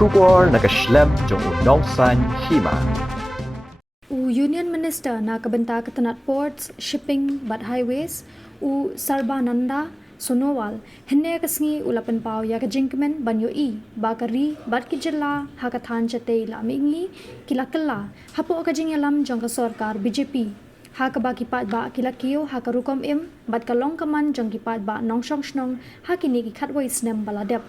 Shugor nakaslem jong unongsan hima. Union Minister na kabenta katanat ports, shipping, but highways, Sarbananda Sonowal, henne kasngi ulapan pao ya kajingkemen banyo bakari, bat kijela, hakatan chate la mingi, kilakala, hapo kajing alam jong kasorkar BJP. Hakaba kipat ba kilakiyo hakarukom bat kalong kaman jong kipat ba nongshong shnong hakini kikatway snem baladep.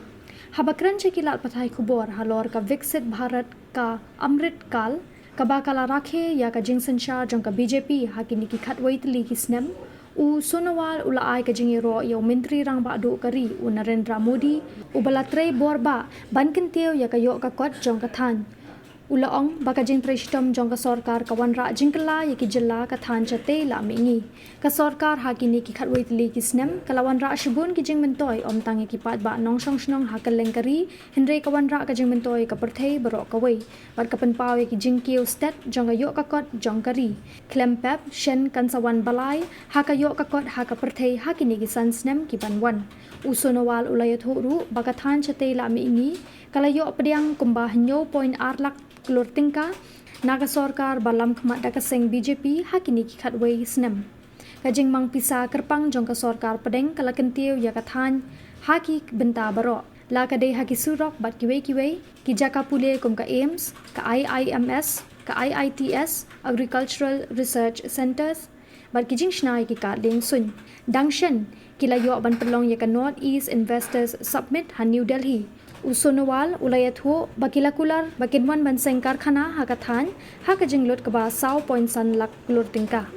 Habakran kilat patay kubor halor ka Viksit Bharat ka Amrit Kal kabakala rakhe ya ka jingsan shah jong ka BJP hakini ki khatwai tli ki snem Sonowal ulaay ka jingiro yo mentri rang ba do kari Narendra Modi balatre borba bankentiu ya ka yo ka kot jong ka than ulaong baka jing trishtom jong ka sarkar kawan ra jingkala ya ki jilla ka than chate la mingi ka sarkar hakini ki khatwai tli ki snem kalawan ra shibun ki jing mentoy tangi ki pat ba nong song snong hakaleng kari hinre kawan ra ka jing mentoy ka perthei baro ka wei bat ka pen paw ki jing kiu stat jong ka yo ka kot jong kari klempep shen kansawan balai haka yo ka kot haka perthei hakini ki san snem ki banwan Sonowal ulayat horu baka than chate la mingi kalayo pediang kumba hanyo point arlak klur tingka naga sarkar balam khmat dakaseng BJP hakini ki khatwei snem kajing mang pisa kerpang jong ka sarkar pedeng kalakentiu ya kathan haki benta baro la kade haki surok bat kiwe ki jaka pule kum ka AIMS ka IIMS ka IITS Agricultural Research Centers bat kijing shnai ki ka leng sun dangshen kilayo ban pelong ya ka North East Investors Summit ha New Delhi Sonowal ulayat ho bakilakular bakinwan banseng karkhana hakathan hakajinglot kaba 100 lak klur tingka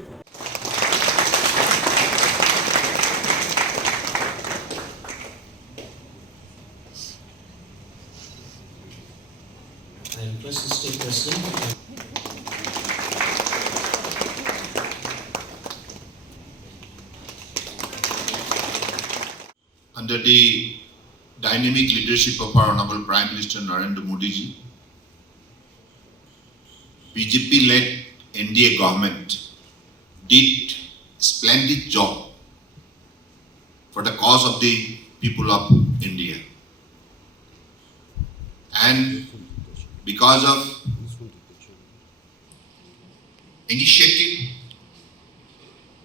I request the State President. Under the dynamic leadership of our Honorable Prime Minister Narendra Modi ji, BJP-led NDA government did splendid job for the cause of the people of India. And because of initiative,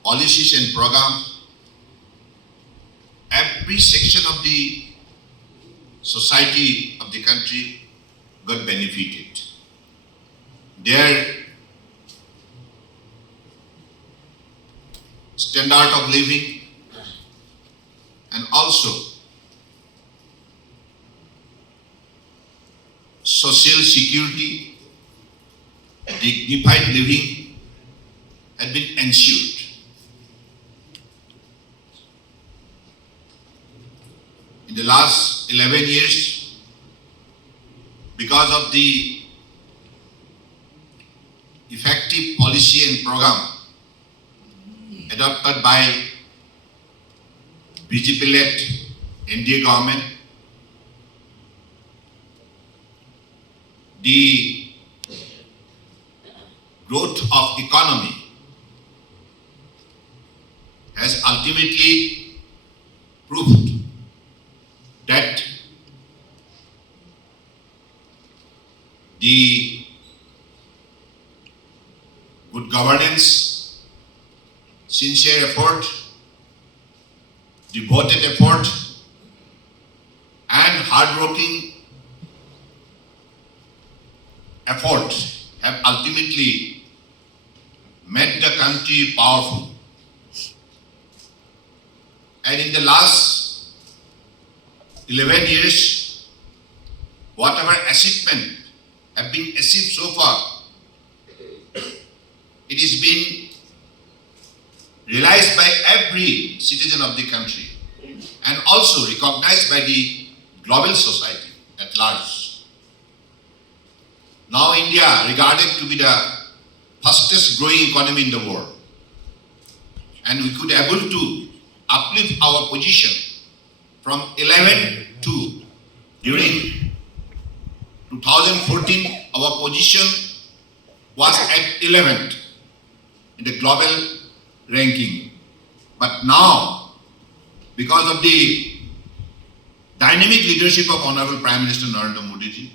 policies and programs, every section of the society of the country got benefited. Their standard of living and also social security, dignified living had been ensured. In the last 11 years, because of the effective policy and program adopted by BJP-led NDA government, the growth of economy has ultimately proved that the good governance, sincere effort, devoted effort, and hard-working effort have ultimately made the country powerful. And in the last 11 years, whatever achievement have been achieved so far, it is been realized by every citizen of the country and also recognized by the global society at large. Now India regarded to be the fastest growing economy in the world, and we could able to uplift our position from 11 to during 2014 our position was at 11th in the global ranking. But now, because of the dynamic leadership of Honorable Prime Minister Narendra Modi ji,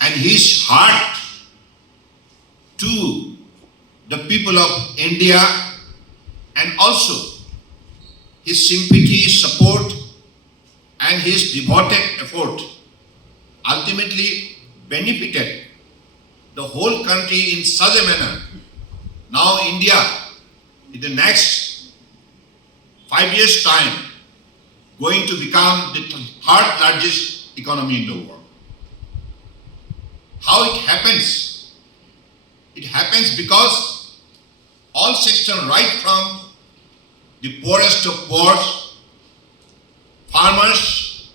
and his heart to the people of India, and also his sympathy, support, and his devoted effort ultimately benefited the whole country in such a manner. Now India, in the next 5 years' time, going to become the third largest economy in the world. How it happens? It happens because all sections, right from the poorest of poor, farmers,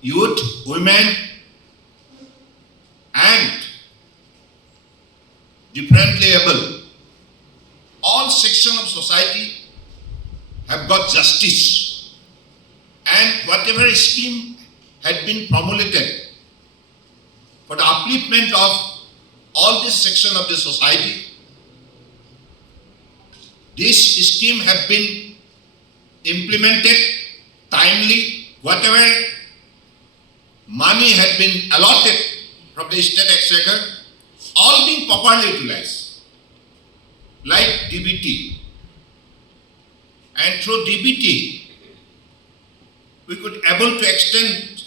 youth, women, and differently able, all sections of society have got justice, and whatever scheme had been promulgated for the upliftment of all this section of the society, this scheme have been implemented timely. Whatever money had been allotted from the state exchequer, all being properly utilized, like DBT. And through DBT, we could able to extend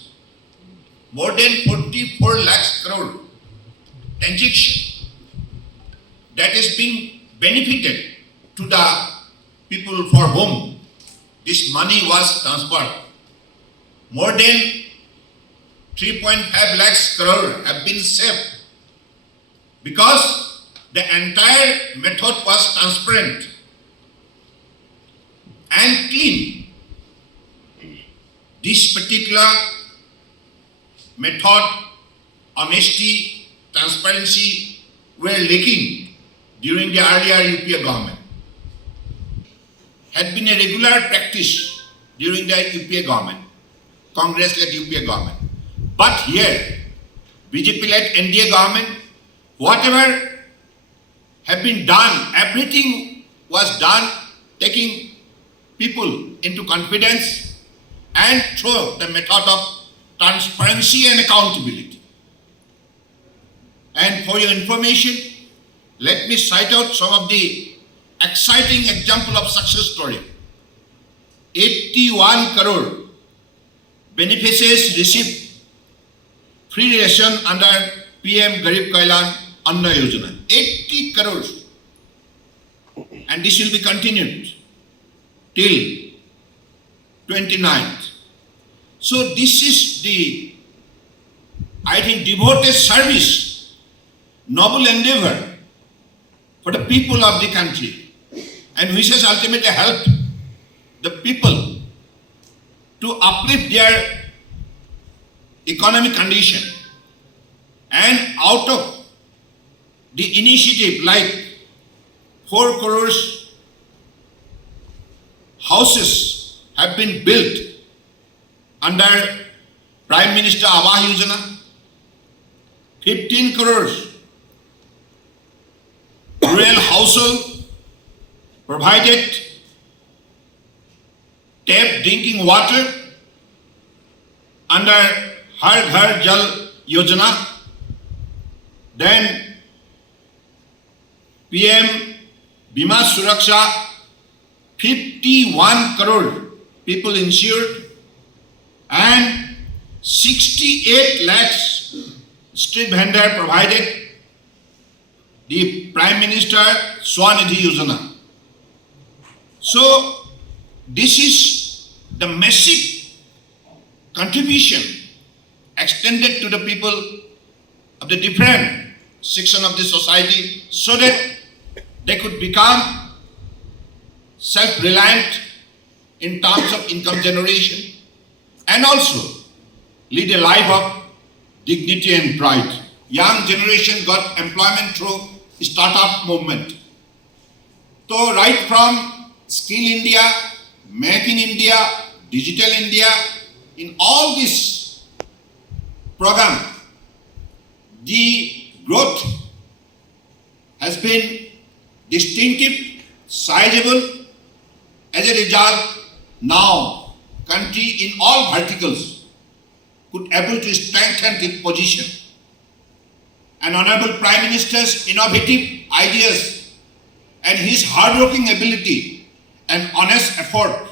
more than 44 lakhs crore transaction that is being benefited to the people for whom this money was transferred. More than 3.5 lakhs crore have been saved because the entire method was transparent and clean. This particular method, honesty, transparency were lacking during the earlier UPA government. Had been a regular practice during the UPA government, Congress-led UPA government. But here, BJP-led NDA government, whatever had been done, everything was done taking people into confidence and through the method of transparency and accountability. And for your information, let me cite out some of the exciting example of success story. 81 crore beneficiaries received free ration under PM Garib Kalyan Anna Yojana. 80 crores. And this will be continued till 29th. So this is the, I think, devoted service, noble endeavor for the people of the country, and which has ultimately helped the people to uplift their economic condition. And out of the initiative like 4 crores houses have been built under Prime Minister Awas Yojana, 15 crores rural household provided tap drinking water under Har Ghar Jal Yojana. Then PM Bima Suraksha, 51 crore people insured, and 68 lakhs street vendor provided the Prime Minister Swanidhi Yojana. So this is the massive contribution extended to the people of the different section of the society so that they could become self-reliant in terms of income generation and also lead a life of dignity and pride. Young generation got employment through startup movement. So right from Skill India, Make in India, Digital India, in all this program, the growth has been distinctive, sizable. As a result, now country in all verticals could able to strengthen its position and Honorable Prime Minister's innovative ideas and his hard-working ability and honest effort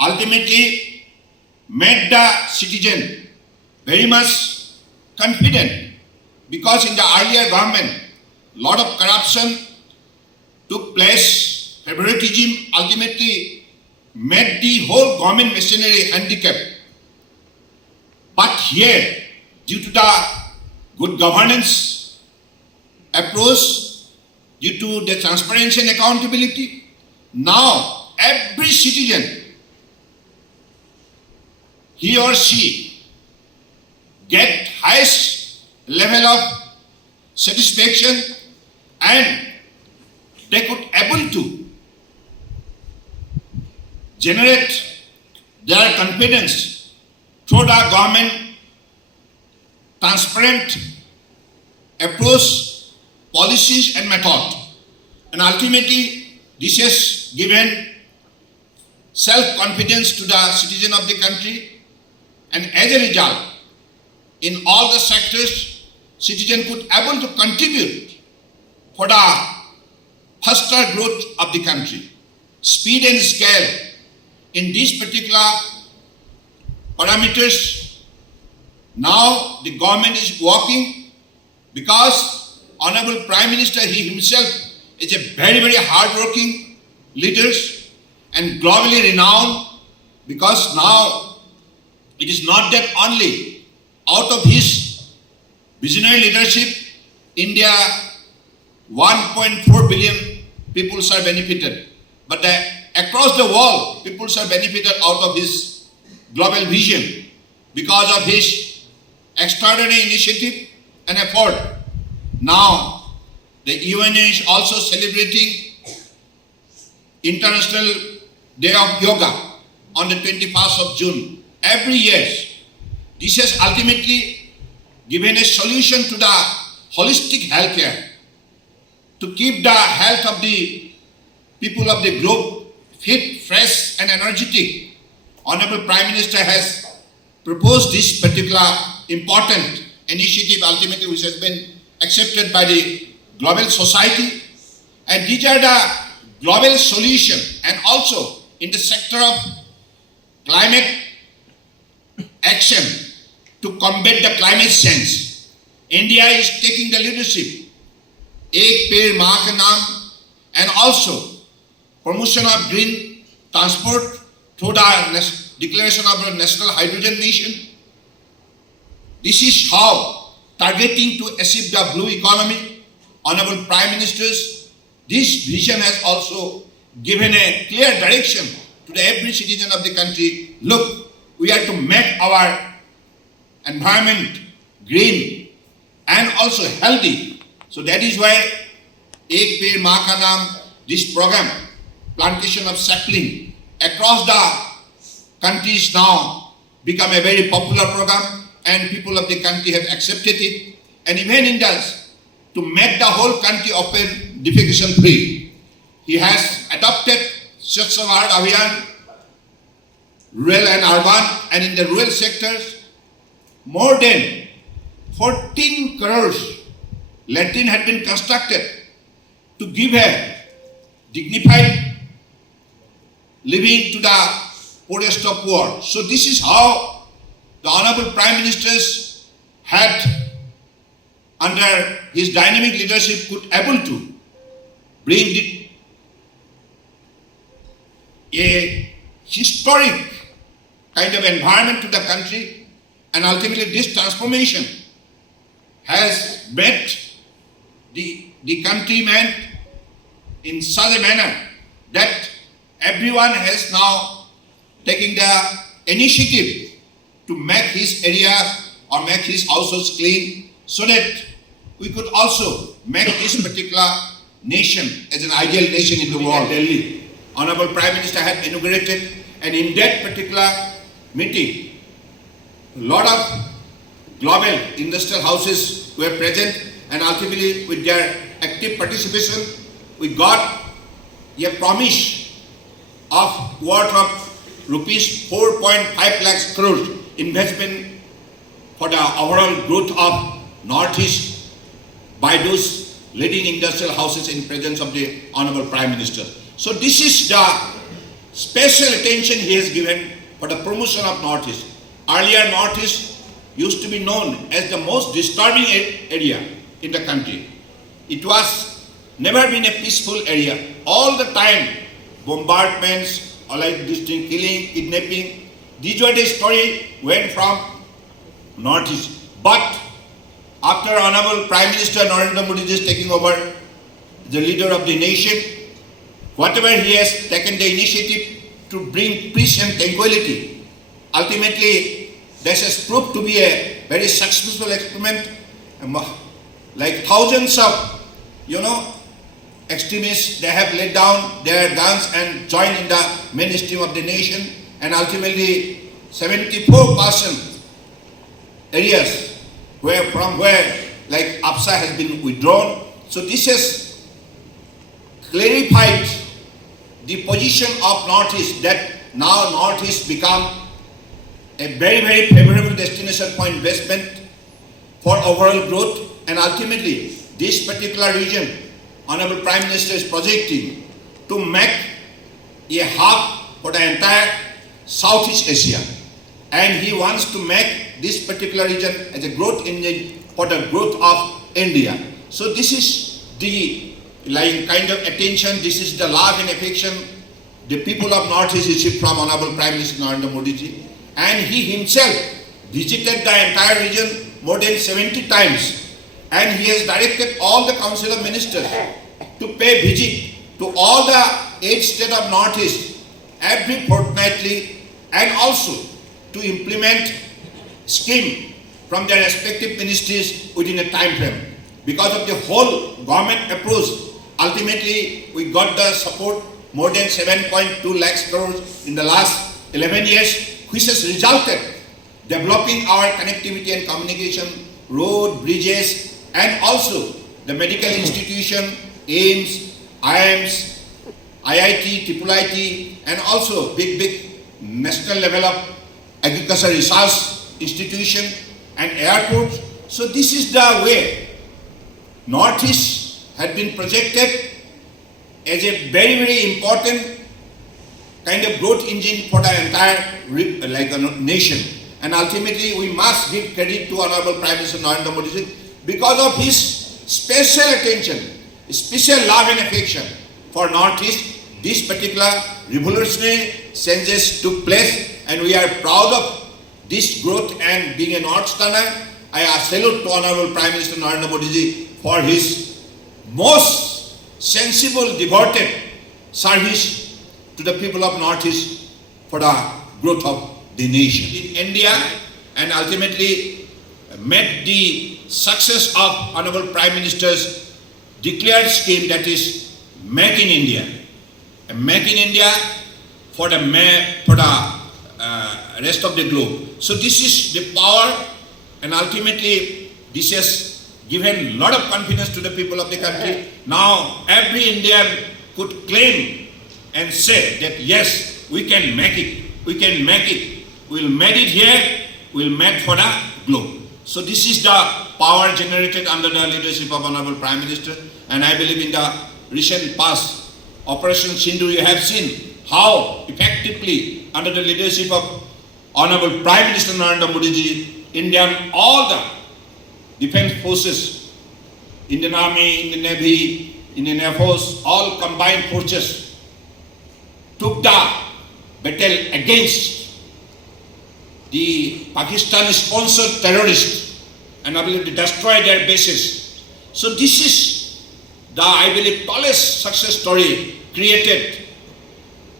ultimately made the citizen very much confident, because in the earlier government, lot of corruption took place, favoritism ultimately made the whole government machinery handicapped. But here, due to the good governance approach, due to the transparency and accountability, now every citizen, he or she, get highest level of satisfaction, and they could able to generate their confidence through the government transparent approach, policies and method. And ultimately, this has given self-confidence to the citizen of the country, and as a result, in all the sectors, citizen could able to contribute for the faster growth of the country. Speed and scale in these particular parameters, now the government is working, because Honorable Prime Minister, he himself is a very, very hard-working leader and globally renowned, because now it is not that only out of his visionary leadership, India 1.4 billion people are benefited, but across the world, people are benefited out of his global vision because of his extraordinary initiative and effort. Now, the UN is also celebrating International Day of Yoga on the 21st of June every year. This has ultimately given a solution to the holistic healthcare, to keep the health of the people of the globe fit, fresh and energetic. Honorable Prime Minister has proposed this particular important initiative ultimately, which has been accepted by the global society. And these are the global solution. And also in the sector of climate action to combat the climate change, India is taking the leadership. Ek Peड़ Maa Ka Naam, and also promotion of green transport through the declaration of the National Hydrogen Mission. This is how, targeting to achieve the blue economy, Honorable Prime Ministers, this vision has also given a clear direction to every citizen of the country. Look, we are to make our environment green and also healthy. So that is why Ek Peड़ Maa Ka Naam, this program, plantation of sapling across the countries now become a very popular program, and people of the country have accepted it. And even in this, to make the whole country open defecation free, he has adopted Swachh Bharat Abhiyan, rural and urban, and in the rural sectors, more than 14 crores latrine had been constructed to give a dignified living to the poorest of poor. So this is how the Honorable Prime Ministers had, under his dynamic leadership, could able to bring a historic kind of environment to the country, and ultimately this transformation has made the countrymen in such a manner that everyone has now taken the initiative to make his area or make his houses clean, so that we could also make this particular nation as an ideal nation in the world. Delhi, Honorable Prime Minister had inaugurated, and in that particular meeting, a lot of global industrial houses were present, and ultimately with their active participation, we got a promise of worth of rupees 4.5 lakhs crores investment for the overall growth of Northeast by those leading industrial houses in presence of the Honorable Prime Minister. So this is the special attention he has given for the promotion of Northeast. Earlier, Northeast used to be known as the most disturbing area in the country. It was never been a peaceful area. All the time, bombardments, or like this thing, killing, kidnapping. These were the story went from Northeast. But after Honorable Prime Minister Narendra Modi is taking over, the leader of the nation, whatever he has taken the initiative to bring peace and tranquility, ultimately this has proved to be a very successful experiment. Like thousands of, extremists, they have laid down their guns and joined in the mainstream of the nation, and ultimately 74% areas from where like APSA has been withdrawn. So this has clarified the position of Northeast, that now Northeast become a very, very favorable destination for investment, for overall growth, and ultimately this particular region, Honorable Prime Minister is projecting to make a hub for the entire Southeast Asia. And he wants to make this particular region as a growth engine for the growth of India. So this is the kind of attention, this is the love and affection the people of Northeast received from Honorable Prime Minister Narendra Modi ji. And he himself visited the entire region more than 70 times. And he has directed all the Council of Ministers to pay visit to all the 8 states of Northeast every fortnightly, and also to implement scheme from their respective ministries within a time frame. Because of the whole government approach, ultimately we got the support more than 7.2 lakhs crores in the last 11 years, which has resulted developing our connectivity and communication, road, bridges, and also the medical institution, AIIMS, IIMS, IIT, IIIT, and also big national level of agriculture research institution and airports. So this is the way Northeast had been projected as a very, very important kind of growth engine for the entire nation. And ultimately we must give credit to Honorable Prime Minister Narendra Modi because of his special attention, special love and affection for Northeast. This particular revolutionary changes took place, and we are proud of this growth and being a North Stunner. I salute to Honorable Prime Minister Narendra Modi for his most sensible, devoted service to the people of Northeast for the growth of the nation. In India, and ultimately met the success of Honorable Prime Minister's declared scheme, that is Make in India. Make in India for the rest of the globe. So this is the power, and ultimately this has given a lot of confidence to the people of the country. Now every Indian could claim and say that yes, we can make it, we can make it, we'll make it here, we'll make for the globe. So this is the power generated under the leadership of Honorable Prime Minister, and I believe in the recent past Operation Sindhu, you have seen how effectively under the leadership of Honorable Prime Minister Narendra Modi ji, all the defense forces, Indian Army, Indian Navy, Indian Air Force, all combined forces took the battle against the Pakistan-sponsored terrorists and able to destroy their bases. So this is the, I believe, tallest success story created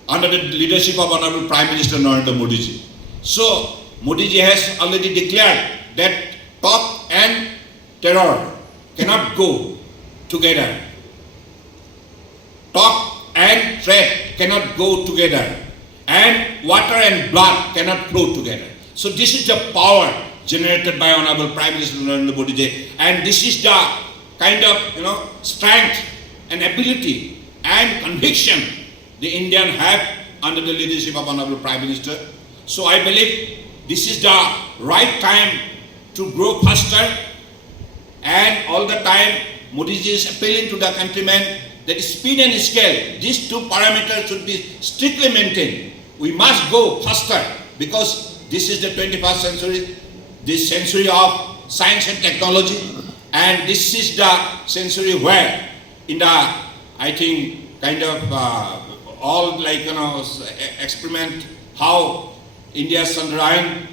under the leadership of Honorable Prime Minister Narendra Modi ji. So Modi ji has already declared that talk and terror cannot go together. Talk and threat cannot go together. And water and blood cannot flow together. So this is the power generated by Honorable Prime Minister Narendra Modi ji, and this is the kind of strength and ability and conviction the Indian have under the leadership of Honorable Prime Minister. So I believe this is the right time to grow faster and all the time Modi ji is appealing to the countrymen that speed and scale, these two parameters should be strictly maintained. We must go faster because this is the 21st century, this century of science and technology, and this is the century where in the, I think, kind of all like, experiment how India's Chandrayaan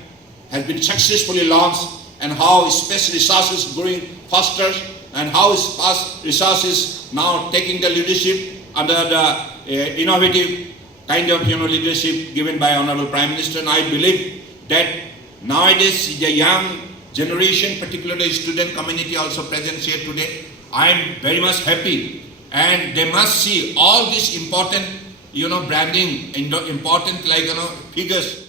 has been successfully launched and how space research is growing faster and how space research is now taking the leadership under the innovative kind of leadership given by Honorable Prime Minister. And I believe that nowadays the young generation, particularly the student community also present here today, I am very much happy, and they must see all these important branding, important figures